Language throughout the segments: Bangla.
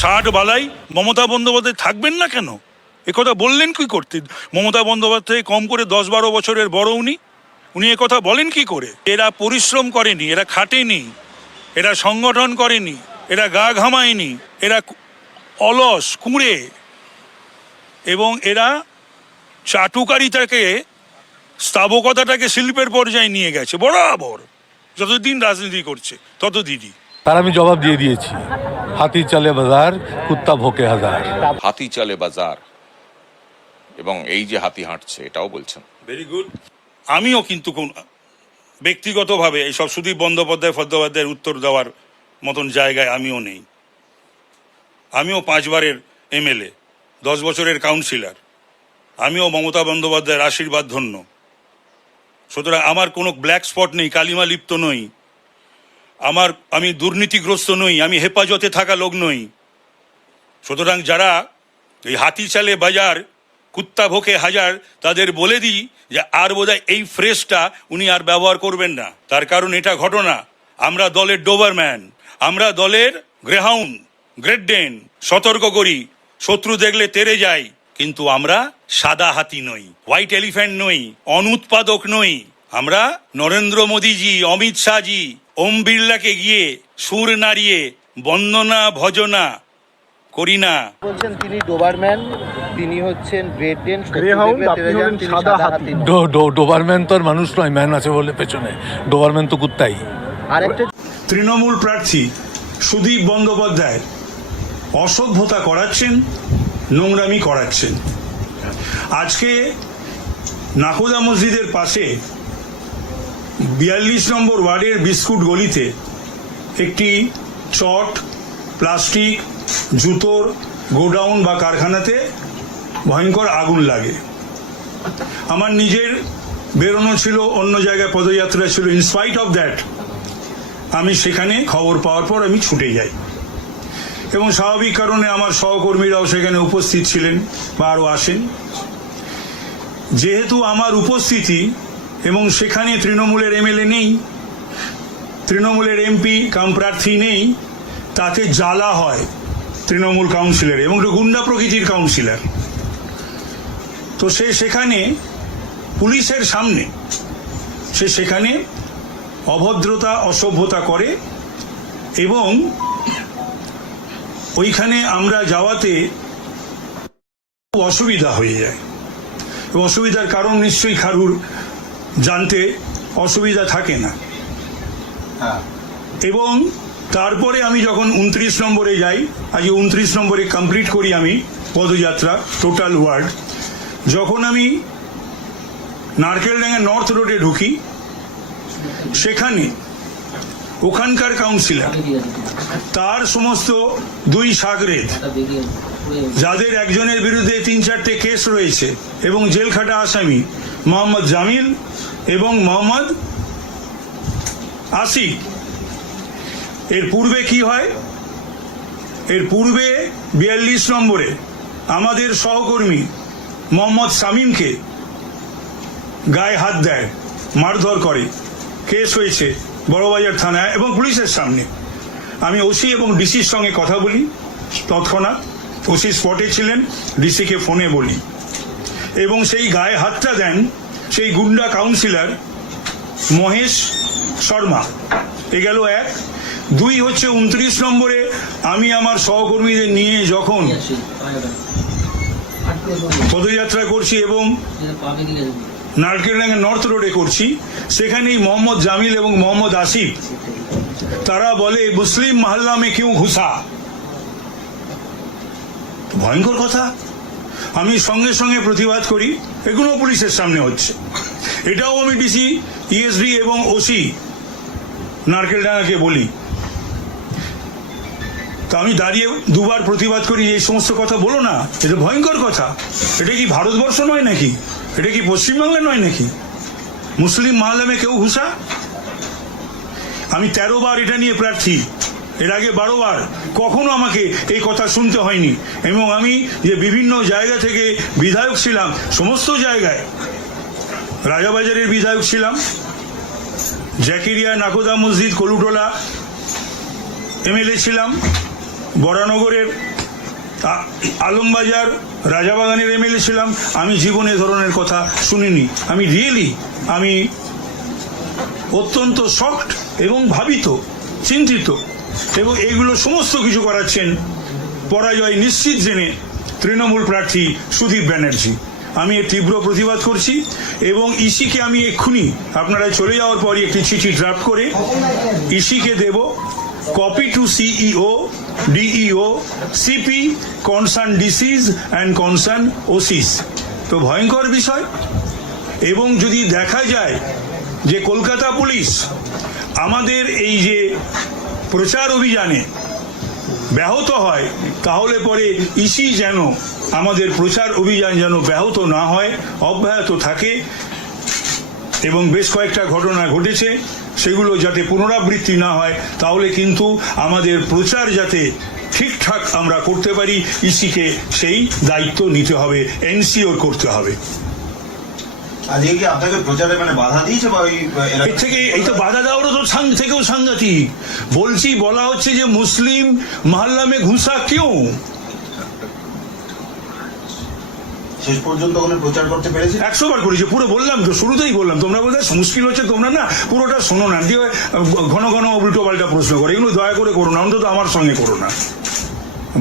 ষাট বালাই মমতা বন্দ্যোপাধ্যায় থাকবেন না কেন? একথা বললেন কি করতে? মমতা বন্দ্যোপাধ্যায় কম করে 10-12 বছরের বড় উনি একথা বলেন কি করে? এরা পরিশ্রম করেনি, এরা খাটেনি, এরা সংগঠন করেনি, এরা গা ঘামায়নি, এরা অলস কুঁড়ে, এবং এরা চাটুকারিতাকে, স্থাবকতাটাকে শিল্পের পর্যায়ে নিয়ে গেছে বরাবর। যতদিন রাজনীতি করছে ততদিনই। তার আমি জবাব দিয়ে দিয়েছি, হাতি চলে বাজার, কুত্তা ভোকে হাজার। হাতি চলে বাজার, এবং এই যে হাতি হাঁটছে এটাও বলছেন। Very good. আমিও কিন্তু ব্যক্তিগতভাবে এইসব সুদীপ বন্দ্যোপাধ্যায়ের উত্তর দেওয়ার মতন জায়গায় আমিও নেই। আমিও 5 বারের MLA, 10 বছরের কাউন্সিলর। আমিও মমতা বন্দ্যোপাধ্যায়ের আশীর্বাদ ধন্য। সুতরাং আমার কোনো ব্ল্যাক স্পট নেই, কালিমা লিপ্ত নই, আমি দুর্নীতিগ্রস্ত নই, আমি হেফাজতে থাকা লোক নই। সুতরাং যারা এই হাতি চালে বাজার, কুত্তা ভোকে হাজার, তাদের বলে দিই যে আর বোধহয় এই ফ্রেজটা উনি আর ব্যবহার করবেন না। তার কারণ এটা ঘটনা, আমরা দলের ডোবারম্যান, আমরা দলের গ্রেহাউন্ড, গ্রেট ডেন। সতর্ক করি, শত্রু দেখলে তেড়ে যাই, কিন্তু আমরা সাদা হাতি নই, হোয়াইট এলিফ্যান্ট নই, অনুৎপাদক নই। আমরা নরেন্দ্র মোদীজি, অমিত শাহজি, ওম বিড়লাকে গিয়ে সুর নাড়িয়ে বন্দনা ভজনা করি না। বলছেন তিনি ডোবারম্যান, তিনি হচ্ছেন গ্রেট ডেন, ডোবারম্যান তো আর মানুষ নয়, ম্যান আছে বলে পেছনে, ডোবারম্যান তো কুত্তাই। আরেকটা তৃণমূল প্রার্থী সুদীপ বন্দ্যোপাধ্যায় অসভ্যতা করাচ্ছেন, নোংরামি করাচ্ছেন। আজকে নাকোদা মসজিদের পাশে 42 নম্বর ওয়ার্ডের বিস্কুট গলিতে একটি চট, প্লাস্টিক, জুতোর গোডাউন বা কারখানাতে ভয়ঙ্কর আগুন লাগে। আমার নিজের বেরোনো ছিল, অন্য জায়গায় পদযাত্রা ছিল। ইনস্পাইট অফ দ্যাট আমি সেখানে খবর পাওয়ার পর আমি ছুটে যাই, এবং স্বাভাবিক কারণে আমার সহকর্মীরাও সেখানে উপস্থিত ছিলেন বা আরও আসেন। যেহেতু আমার উপস্থিতি এবং সেখানে তৃণমূলের MLA নেই, তৃণমূলের MP কাম প্রার্থী নেই, তাতে জ্বালা হয় তৃণমূল কাউন্সিলর, এবং গুন্ডা প্রকৃতির কাউন্সিলর। তো সে সেখানে পুলিশের সামনে সেখানে অভদ্রতা, অসভ্যতা করে, এবং ওইখানে আমরা যাওয়াতে অসুবিধা হয়ে যায়। অসুবিধার কারণ নিশ্চয়ই খারুর জানতে অসুবিধা থাকে না। এবং তারপরে আমি যখন 29 নম্বরে যাই, আজকে 29 নম্বরে কমপ্লিট করি আমি পদযাত্রা, টোটাল ওয়ার্ড। যখন আমি নারকেলডাঙ্গা নর্থ রোডে ঢুকি, সেখানে ওখানকার কাউন্সিলর, তার সমস্ত 2 সাগরেদ, যাদের একজনের বিরুদ্ধে 3-4টে কেস রয়েছে এবং জেলখাটা আসামি, মোহাম্মদ জামিল এবং মোহাম্মদ আসিফ। এর পূর্বে কি হয়? এর পূর্বে 42 নম্বরে আমাদের সহকর্মী মোহাম্মদ শামীমকে গায়ে হাত দেয়, মারধর করে, কেস হয়েছে বড়বাজার থানায় এবং পুলিশের সামনে। আমি ওসি এবং ডিসির সঙ্গে কথা বলি, তৎক্ষণাৎ ওসি স্পটে ছিলেন, ডিসিকে ফোনে বলি, এবং সেই গায়ে হাতটা দেন সেই গুন্ডা কাউন্সিলর মহেশ শর্মা। এ গেল 1। 2 হচ্ছে 29 নম্বরে আমি আমার সহকর্মীদের নিয়ে যখন পদযাত্রা করছি এবং নারকেলডাঙ্গা নর্থ রোডে করছি, সেখানেই মোহাম্মদ জামিল এবং মোহাম্মদ আসিফ, তারা বলে মুসলিম মহল্লা মে কিউ ঘুসা। ভয়ঙ্কর কথা। আমি সঙ্গে সঙ্গে প্রতিবাদ করি, এগুলো পুলিশের সামনে হচ্ছে। এটাও আমি ডিসি, ESD এবং OC নারকেলডাঙ্গাকে বলি। তা আমি দাঁড়িয়ে 2 বার প্রতিবাদ করি, এই সমস্ত কথা বলো না, এটা ভয়ঙ্কর কথা। এটা কি ভারতবর্ষ নয় নাকি? এটা কি পশ্চিমবাংলা নয় নাকি? মুসলিম মহল্লা কেউ ঘুষা? আমি 13 বার এটা নিয়ে প্রার্থী, এর আগে 12 বার, কখনো আমাকে এই কথা শুনতে হয়নি। এবং আমি যে বিভিন্ন জায়গা থেকে বিধায়ক ছিলাম, সমস্ত জায়গায়, রাজাবাজারের বিধায়ক ছিলাম, জাকিরিয়া, নাকোদা মসজিদ, কলুটোলা MLA ছিলাম, বরানগরের আলমবাজার রাজাবাগানের এমএলএ ছিলাম, আমি জীবনে এ ধরনের কথা শুনিনি। আমি অত্যন্ত শকড এবং ভাবিত, চিন্তিত, এবং এইগুলো সমস্ত কিছু করাচ্ছেন পরাজয় নিশ্চিত জেনে তৃণমূল প্রার্থী সুদীপ ব্যানার্জি। আমি এর তীব্র প্রতিবাদ করছি এবং ইসিকে আমি এক্ষুনি আপনারা চলে যাওয়ার পরই একটি চিঠি ড্রাফট করে ইসিকে দেব, copy to CEO, DEO, CP, concerned DCs and concerned OCs. তো ভয়ঙ্কর বিষয়। এবং যদি দেখা যায় যে কলকাতা পুলিশ আমাদের এই যে প্রচার অভিযানে ব্যাহত হয়, তাহলে পরে ইসি যেন আমাদের প্রচার অভিযান যেন ব্যাহত না হয়, অব্যাহত থাকে। এবং বেশ কয়েকটা ঘটনা ঘটেছে, সেগুলো যাতে পুনরাবৃত্তি না হয়, তাহলে কিন্তু আমাদের প্রচার যাতে ঠিকঠাক আমরা করতে পারি, ইসিকে সেই দায়িত্ব নিতে হবে, এনসিওর করতে হবে। আজকে কি আপনাকে প্রচারে মানে বাধা দিয়েছে বা এর থেকে এই তো বাধা দেওয়ারও তো থেকেও সাংঘাতিক। বলা হচ্ছে যে মুসলিম মহল্লা মে ঘুষা কেউ। শেষ পর্যন্ত কোনো প্রচার করতে পেরেছে? 100 বার করেছে, পুরো বললাম তো, শুরুতেই বললাম। তোমরা বোধহয় মুশকিল হচ্ছে, তোমরা না পুরোটা শোনো না, দিয়ে ঘন ঘন উল্টো পাল্টা প্রশ্ন করে। এগুলো দয়া করে করো না, অন্তত আমার সঙ্গে করো না,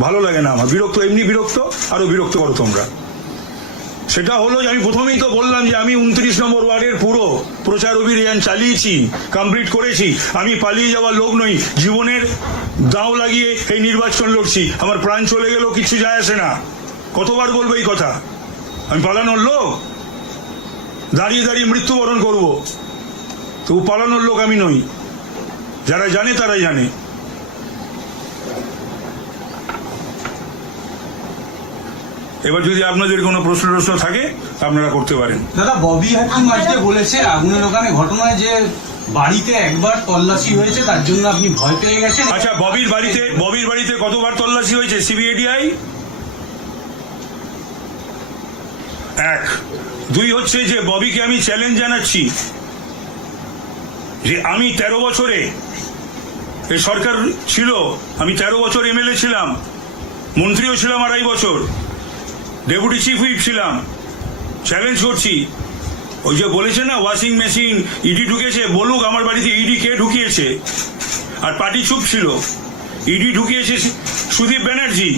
ভালো লাগে না আমার। বিরক্ত, এমনি বিরক্ত, আরো বিরক্ত করো তোমরা। সেটা হলো যে আমি প্রথমেই তো বললাম যে আমি 29 নম্বর ওয়ার্ডের পুরো প্রচার অভিযান চালিয়েছি, কমপ্লিট করেছি। আমি পালিয়ে যাওয়ার লোক নই, জীবনের দাও লাগিয়ে এই নির্বাচন লড়ছি। আমার প্রাণ চলে গেলেও কিছু যায় আসে না। কতবার বলবো এই কথা? আমি পালানোর লোক? দাঁড়িয়ে দাঁড়িয়ে মৃত্যুবরণ করব? তবু পালানোর লোক আমি নই। যারা জানে তারাই জানে। এবার যদি আপনাদের কোনো প্রশ্ন থাকে আপনারা করতে পারেন। দাদা, ববি হাকিম আজকে বলেছে আগুনের ওখানে ঘটনায় যে বাড়িতে একবার তল্লাশি হয়েছে, তার জন্য আপনি ভয় পেয়ে গেছেন। আচ্ছা, ববির বাড়িতে কতবার তল্লাশি হয়েছে সিবিআইডিআই? 1, 2 হচ্ছে যে ববিকে আমি চ্যালেঞ্জ জানাচ্ছি যে আমি 13 বছরে এই সরকার ছিল, আমি 13 বছর এমএলএ ছিলাম, মন্ত্রীও ছিলাম 2.5 বছর, ডেপুটি চিফ হুইপ ছিলাম। চ্যালেঞ্জ করছি, ওই যে বলেছে না ওয়াশিং মেশিন ইডি ঢুকেছে, বলুক আমার বাড়িতে ইডি কে ঢুকিয়েছে। আর পার্টি চুপ ছিল। ইডি ঢুকিয়েছে সুদীপ ব্যানার্জি,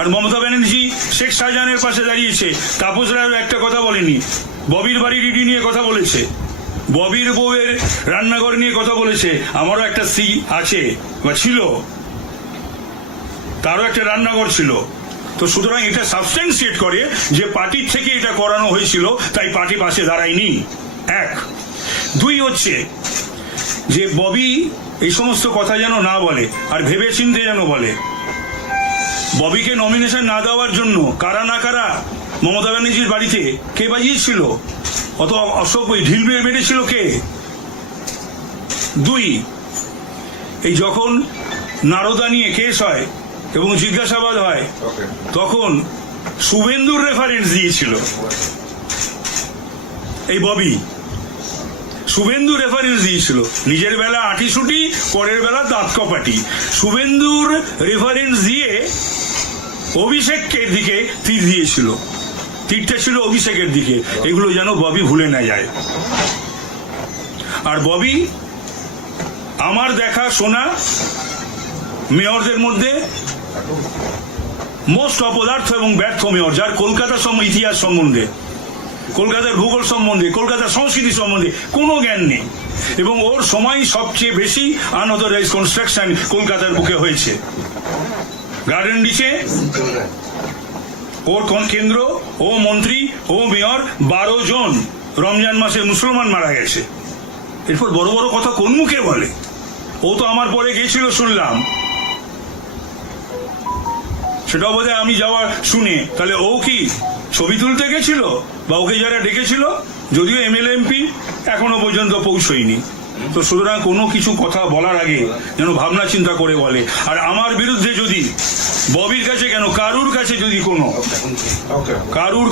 আর মমতা ব্যানার্জি শেখ শাহজাহানের পাশে দাঁড়িয়েছে। তাপস রায়ের একটা কথা বলেনি। ববির বাড়ির ইডি নিয়ে কথা বলেছে, ববির বউয়ের রান্নাঘর নিয়ে কথা বলেছে। আমারও একটা সি আছে বা ছিল, তারও একটা রান্নাঘর ছিল। তো সুতরাং এটা সাবস্টেন্সিয়েট করে যে পার্টির থেকে এটা করানো হয়েছিল, তাই পার্টি পাশে দাঁড়ায়নি। 1, 2 হচ্ছে যে ববি এই সমস্ত কথা যেন না বলে, আর ভেবে চিনতে যেন বলে। ববিকে নমিনেশন না দেওয়ার জন্য কারা না কারা মমতা ব্যানার্জির বাড়িতে কে বাজিয়েছিল, অত অসভ্য ঢিল মেরেছিল কে? 2, এই যখন নারদা নিয়ে কেস হয় এবং জিজ্ঞাসাবাদ হয়, তখন শুভেন্দুর রেফারেন্স দিয়েছিল এই ববি। শুভেন্দু রেফারেন্স দিয়েছিল, নিজের বেলা আঁটিসুটি, পরের বেলা দাঁত কপাটি। শুভেন্দুর রেফারেন্স দিয়ে অভিষেকের দিকে তীর দিয়েছিল, তীরটা ছিল অভিষেকের দিকে। এগুলো যেন ববি ভুলে না যায়। আর ববি আমার দেখা শোনা মেয়রদের মধ্যে মোস্ট অপদার্থ এবং ব্যর্থ মেয়র, যার কলকাতা ইতিহাস সম্বন্ধে, কলকাতার ভূগোল সম্বন্ধে, কলকাতার সংস্কৃতি সম্বন্ধে কোনো জ্ঞান নেই। এবং ওর সময় সবচেয়ে বেশি আনঅথরাইজ কনস্ট্রাকশন কলকাতার বুকে হয়েছে। গার্ডেন ডিচে ওর কেন্দ্র, ও মন্ত্রী, ও মেয়র, 12 জন রমজান মাসে মুসলমান মারা গেছে। এরপর বড় বড় কথা কোন মুখে বলে? ও তো আমার পরে গেছিল শুনলাম, সেটাও বোধহয় আমি যাওয়া শুনে। তাহলে ও কি ছবি তুলতে গেছিল? বা ওকে যারা ডেকেছিল, যদিও এমএলএ এমপি এখনো পর্যন্ত পৌঁছয়নি। তো সুতরাং কোনো কিছু কথা বলার আগে যেন ভাবনা চিন্তা করে বলে। আর আমার বিরুদ্ধে যদি ববির কাছে কেন, কারুর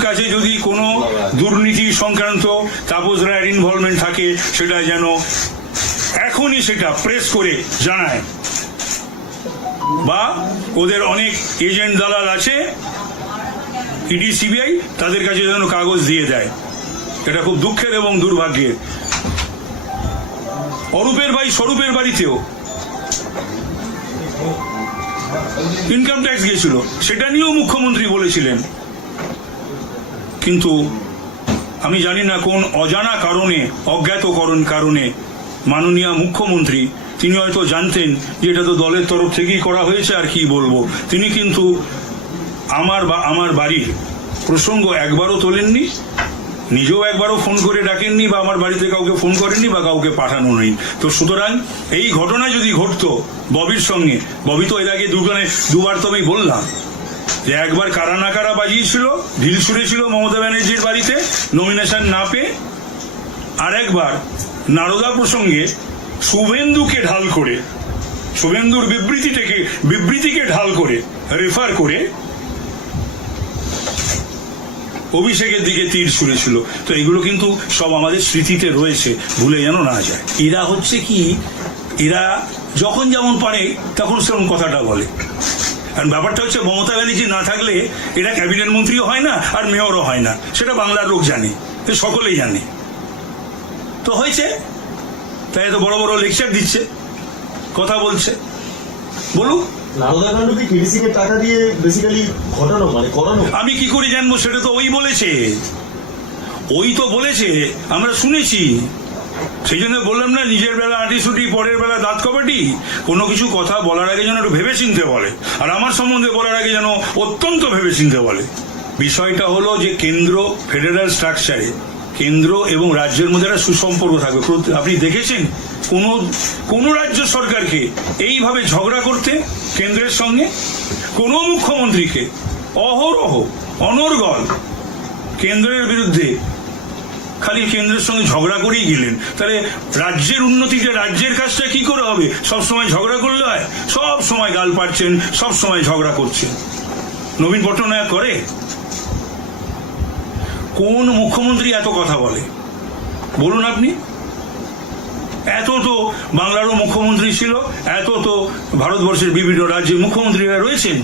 কাছে যদি কোনো দুর্নীতি সংক্রান্ত তাপস রায়ের ইনভলভমেন্ট থাকে, সেটা যেন এখনই সেটা প্রেস করে জানায়। বা ওদের অনেক এজেন্ট দালাল আছে ইডি সিবিআই, তাদের কাছে যেন কাগজ দিয়ে দেয়। এটা খুব দুঃখের এবং দুর্ভাগ্যের। অরূপের ভাই স্বরূপের বাড়িতেও ইনকাম ট্যাক্স গিয়েছিল, সেটা নিয়েও মুখ্যমন্ত্রী বলেছিলেন। কিন্তু আমি জানি না কোন অজানা কারণে, অজ্ঞাত কারণে মাননীয় মুখ্যমন্ত্রী, তিনি হয়তো জানতেন যে এটা তো দলের তরফ থেকেই করা হয়েছে, আর কি বলবো, তিনি কিন্তু আমার বাড়ির প্রসঙ্গ একবারও তোলেননি, নিজেও একবারও ফোন করে ডাকেননি, বা আমার বাড়িতে কাউকে ফোন করেননি, বা কাউকে পাঠানো নেই। তো সুতরাং এই ঘটনা যদি ঘটতো ববির সঙ্গে, ববি তো এর আগে দুবার তো আমি বললাম যে একবার কারা না কারা বাজিয়েছিল, ঢিল ছুঁড়েছিল মমতা ব্যানার্জির বাড়িতে নমিনেশন না পেয়ে, আর একবার নারদা প্রসঙ্গে শুভেন্দুকে ঢাল করে, শুভেন্দুর বিবৃতিকে ঢাল করে রেফার করে অভিষেকের দিকে তীর ছুঁড়েছিল। তো এগুলো কিন্তু সব আমাদের স্মৃতিতে রয়েছে, ভুলে যেন না যায়। এরা হচ্ছে কি, এরা যখন যেমন পারে তখন সেরকম কথাটা বলে। আর ব্যাপারটা হচ্ছে মমতা ব্যানার্জি না থাকলে এরা ক্যাবিনেট মন্ত্রীও হয় না, আর মেয়রও হয় না, সেটা বাংলার লোক জানে, সকলেই জানে। তো হয়েছে তাই এত বড় বড় লেকচার দিচ্ছে, কথা বলছে, বলুক। নারদা কাণ্ড কি কেডিসি কে টাকা দিয়ে বেসিক্যালি ঘটানো, মানে করানো? আমি কি করে জানবো? সেটা তো ওই বলেছে, ওই তো বলেছে, আমরা শুনেছি। সেই জন্য বললাম না, নিজের বেলা আঁটিসুটি, পরের বেলা দাঁত কপাটি। কোনো কিছু কথা বলার আগে যেন একটু ভেবে চিনতে বলে, আর আমার সম্বন্ধে বলার আগে যেন অত্যন্ত ভেবে চিনতে বলে। বিষয়টা হলো যে কেন্দ্র ফেডারেল স্ট্রাকচারে কেন্দ্র এবং রাজ্যের মধ্যে একটা সুসম্পর্ক থাকবে। আপনি দেখেছেন কোন রাজ্য সরকারকে এইভাবে ঝগড়া করতে কেন্দ্রের সঙ্গে? কোন মুখ্যমন্ত্রীকে অহরহ অনর্গল কেন্দ্রের বিরুদ্ধে খালি কেন্দ্রের সঙ্গে ঝগড়া করেই গেলেন। তাহলে রাজ্যের উন্নতিটা, রাজ্যের কাজটা কি করে হবে? সব সময় ঝগড়া করলে হয়? সব সময় গাল পাড়ছেন, সব সময় ঝগড়া করছেন। নবীন পট্টনায়ক করে? কোন মুখ্যমন্ত্রী এত কথা বলে বলুন আপনি? এত তো বাংলারও মুখ্যমন্ত্রী ছিল, এত তো ভারতবর্ষের বিভিন্ন রাজ্যের মুখ্যমন্ত্রীরা রয়েছেন।